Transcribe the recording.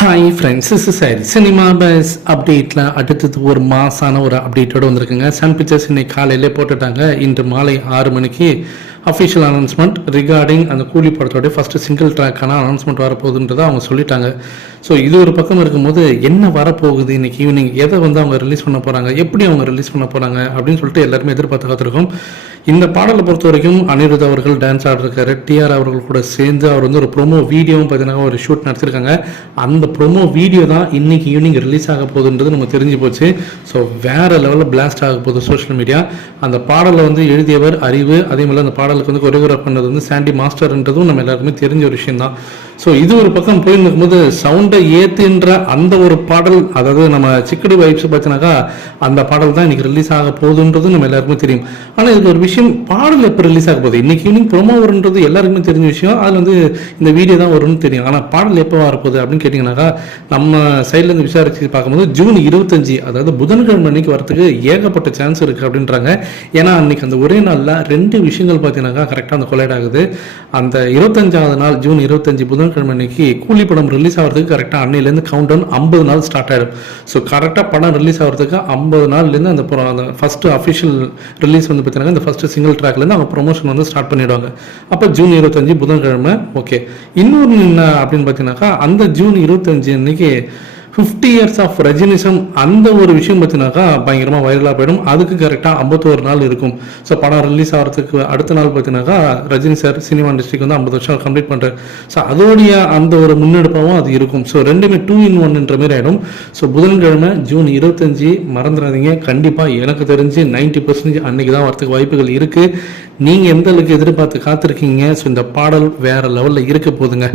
Hi friends, this is sorry cinema bus அப்டேட்டில் அடுத்தது ஒரு மாசான ஒரு அப்டேட்டோடு வந்திருக்குங்க. சன் பிக்சர்ஸ் இன்னைக்கு காலையிலே போட்டுட்டாங்க. இன்று மாலை 6 மணிக்கு அஃபிஷியல் அனௌன்ஸ்மெண்ட் ரிகார்டிங் அந்த கூலி படத்தோடைய ஃபஸ்ட்டு சிங்கிள் ட்ராக்கான அனௌன்ஸ்மெண்ட் வரப்போகுதுன்றதை அவங்க சொல்லிட்டாங்க. ஸோ இது ஒரு பக்கம் இருக்கும்போது என்ன வரப்போகுது இன்னைக்கு ஈவினிங், எதை அவங்க ரிலீஸ் பண்ண போகிறாங்க, எப்படி அவங்க ரிலீஸ் பண்ண போகிறாங்க அப்படின்னு சொல்லிட்டு எல்லாருமே எதிர்பார்த்து காத்திருக்கோம். இந்த பாடலை பொறுத்த வரைக்கும் அனிருத் அவர்கள் டான்ஸ் ஆடிருக்காரு. டிஆர் அவர்கள் கூட சேர்ந்து அவர் ஒரு ப்ரோமோ வீடியோவும் பார்த்தீங்கன்னா ஒரு ஷூட் நடத்திருக்காங்க. அந்த ப்ரோமோ வீடியோ தான் இன்னைக்கு ஈவினிங் ரிலீஸ் ஆக போகுதுன்றது நம்ம தெரிஞ்சு போச்சு. ஸோ வேற லெவலில் பிளாஸ்ட் ஆக போகுது சோஷியல் மீடியா. அந்த பாடலை எழுதியவர் அறிவு, அதே மாதிரி அந்த பாடலுக்கு கொரியோகிராஃப் பண்ணது சாண்டி மாஸ்டர்ன்றதும் நம்ம எல்லாருக்குமே தெரிஞ்ச ஒரு விஷயம் தான். ஸோ இது ஒரு பக்கம் போயிருக்கும்போது சவுண்டை ஏத்துன்ற அந்த ஒரு பாடல், அதாவது நம்ம சிக்கடி வைப்ஸ் பார்த்தீங்கன்னாக்கா அந்த பாடல் தான் இன்னைக்கு ரிலீஸ் ஆக போகுதுன்றது நம்ம எல்லாருக்குமே தெரியும். ஆனால் இதுக்கு ஒரு விஷயம், பாடல் எப்போ ரிலீஸ் ஆக போகுது, இன்னைக்கு ஈவினிங் ப்ரோமோ வருன்றது எல்லாருக்குமே தெரிஞ்ச விஷயம். அதில் இந்த வீடியோ தான் வரும்னு தெரியும். ஆனால் பாடல் எப்போ வரப்போகுது அப்படின்னு கேட்டிங்கன்னாக்கா நம்ம சைட்லேருந்து விசாரிச்சு பார்க்கும்போது ஜூன் 25, அதாவது புதன்கிழமை அன்னைக்கு வரத்துக்கு ஏகப்பட்ட சான்ஸ் இருக்குது அப்படின்றாங்க. ஏன்னா அன்னைக்கு அந்த ஒரே நாளில் 2 விஷயங்கள் பார்த்தீங்கன்னாக்கா கரெக்டாக அந்த கொலைட் ஆகுது. அந்த 25வது நாள் ஜூன் 25 புதன்கிழமை அன்னைக்கு கூலி படம் ரிலீஸ் ஆகிறதுக்கு கரெக்டாக அன்னையிலேருந்து கவுண்ட் டவுன் 50 நாள் ஸ்டார்ட் ஆகிடும். ஸோ கரெக்டாக படம் ரிலீஸ் ஆகிறதுக்கு 50 நாள்லேருந்து அந்த ஃபஸ்ட்டு அஃபிஷியல் ரிலீஸ் பார்த்தீங்கன்னா இந்த ஃபஸ்ட்டு சிங்கிள் ட்ராக்லேருந்து அவங்க ப்ரொமோஷன் ஸ்டார்ட் பண்ணிடுவாங்க. அப்போ ஜூன் 25 புதன்கிழமை. ஓகே, இன்னொன்று என்ன அப்படின்னு பார்த்தீங்கன்னாக்கா அந்த ஜூன் 25 அன்னைக்கு 50 years ஆஃப் ரஜினிசம் அந்த ஒரு விஷயம் பார்த்தீங்கன்னாக்கா பயங்கரமாக வைரலாக போயிடும். அதுக்கு கரெக்டாக 51 நாள் இருக்கும். ஸோ படம் ரிலீஸ் ஆகிறதுக்கு அடுத்த நாள் பார்த்தீங்கன்னாக்கா ரஜினி சார் சினிமா இண்டஸ்ட்ரிக்கு 50 வருஷம் கம்ப்ளீட் பண்ணுறாரு. ஸோ அதோடைய அந்த ஒரு முன்னெடுப்பாகவும் அது இருக்கும். ஸோ ரெண்டுமே 2 in 1ன்ற மாதிரி ஆகிடும். ஸோ புதன்கிழமை ஜூன் 25 மறந்துடாதீங்க. கண்டிப்பாக எனக்கு தெரிஞ்சு 90% அன்னைக்கு தான் வரத்துக்கு வாய்ப்புகள் இருக்குது. நீங்கள் எந்த அளவுக்கு எதிர்பார்த்து காத்திருக்கீங்க? ஸோ இந்த பாடல் வேறு லெவலில் இருக்க போதுங்க.